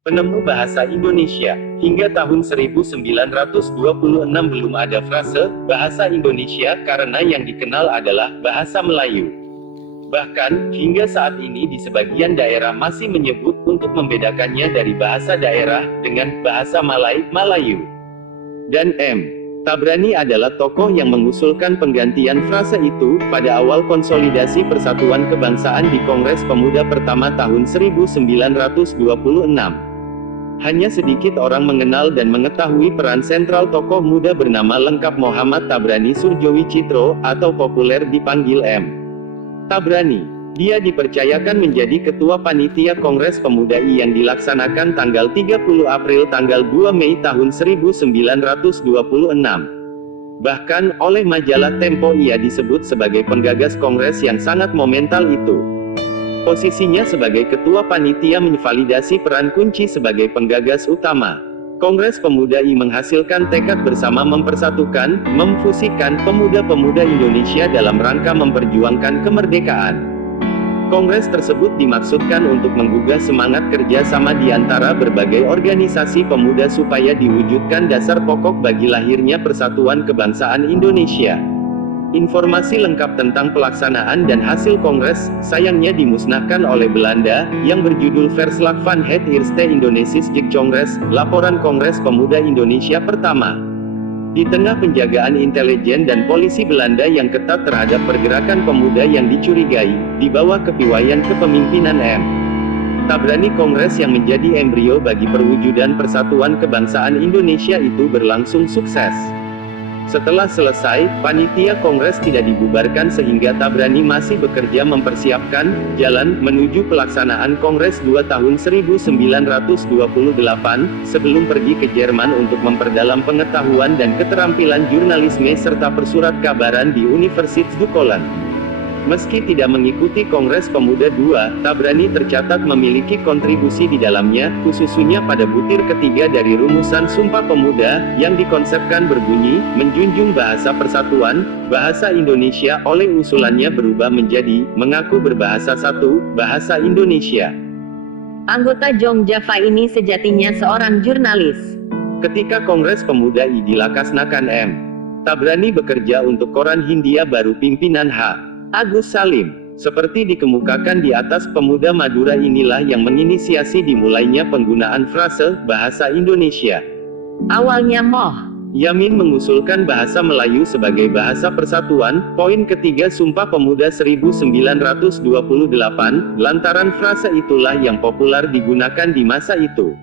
Penemu bahasa Indonesia. Hingga tahun 1926 belum ada frase bahasa Indonesia karena yang dikenal adalah bahasa Melayu. Bahkan, hingga saat ini di sebagian daerah masih menyebut untuk membedakannya dari bahasa daerah dengan bahasa Malay, Malayu. Dan M. Tabrani adalah tokoh yang mengusulkan penggantian frase itu pada awal konsolidasi Persatuan Kebangsaan di Kongres Pemuda pertama tahun 1926. Hanya sedikit orang mengenal dan mengetahui peran sentral tokoh muda bernama lengkap Muhammad Tabrani Surjowicitro, atau populer dipanggil M. Tabrani. Dia dipercayakan menjadi ketua panitia Kongres Pemuda I yang dilaksanakan tanggal 30 April tanggal 2 Mei tahun 1926. Bahkan, oleh majalah Tempo ia disebut sebagai penggagas kongres yang sangat momental itu. Posisinya sebagai ketua panitia menvalidasi peran kunci sebagai penggagas utama. Kongres Pemuda I menghasilkan tekad bersama mempersatukan, memfusikan pemuda-pemuda Indonesia dalam rangka memperjuangkan kemerdekaan. Kongres tersebut dimaksudkan untuk menggugah semangat kerja sama di antara berbagai organisasi pemuda supaya diwujudkan dasar pokok bagi lahirnya Persatuan Kebangsaan Indonesia. Informasi lengkap tentang pelaksanaan dan hasil kongres, sayangnya dimusnahkan oleh Belanda, yang berjudul Verslag van het Eerste Indonesisch Kongres, Laporan Kongres Pemuda Indonesia Pertama. Di tengah penjagaan intelijen dan polisi Belanda yang ketat terhadap pergerakan pemuda yang dicurigai, di bawah kepiawaian kepemimpinan M. Tabrani, kongres yang menjadi embrio bagi perwujudan Persatuan Kebangsaan Indonesia itu berlangsung sukses. Setelah selesai, panitia kongres tidak dibubarkan sehingga Tabrani masih bekerja mempersiapkan jalan menuju pelaksanaan kongres 2 tahun 1928, sebelum pergi ke Jerman untuk memperdalam pengetahuan dan keterampilan jurnalisme serta persurat kabaran di Universitas Dukolan. Meski tidak mengikuti Kongres Pemuda II, Tabrani tercatat memiliki kontribusi di dalamnya, khususnya pada butir ketiga dari rumusan Sumpah Pemuda, yang dikonsepkan berbunyi, menjunjung bahasa persatuan, bahasa Indonesia, oleh usulannya berubah menjadi, mengaku berbahasa satu, bahasa Indonesia. Anggota Jong Java ini sejatinya seorang jurnalis. Ketika Kongres Pemuda I dilakasnakan M. Tabrani bekerja untuk koran Hindia Baru pimpinan H. Agus Salim. Seperti dikemukakan di atas, pemuda Madura inilah yang menginisiasi dimulainya penggunaan frase bahasa Indonesia. Awalnya Moh Yamin mengusulkan bahasa Melayu sebagai bahasa persatuan, poin ketiga Sumpah Pemuda 1928, lantaran frase itulah yang populer digunakan di masa itu.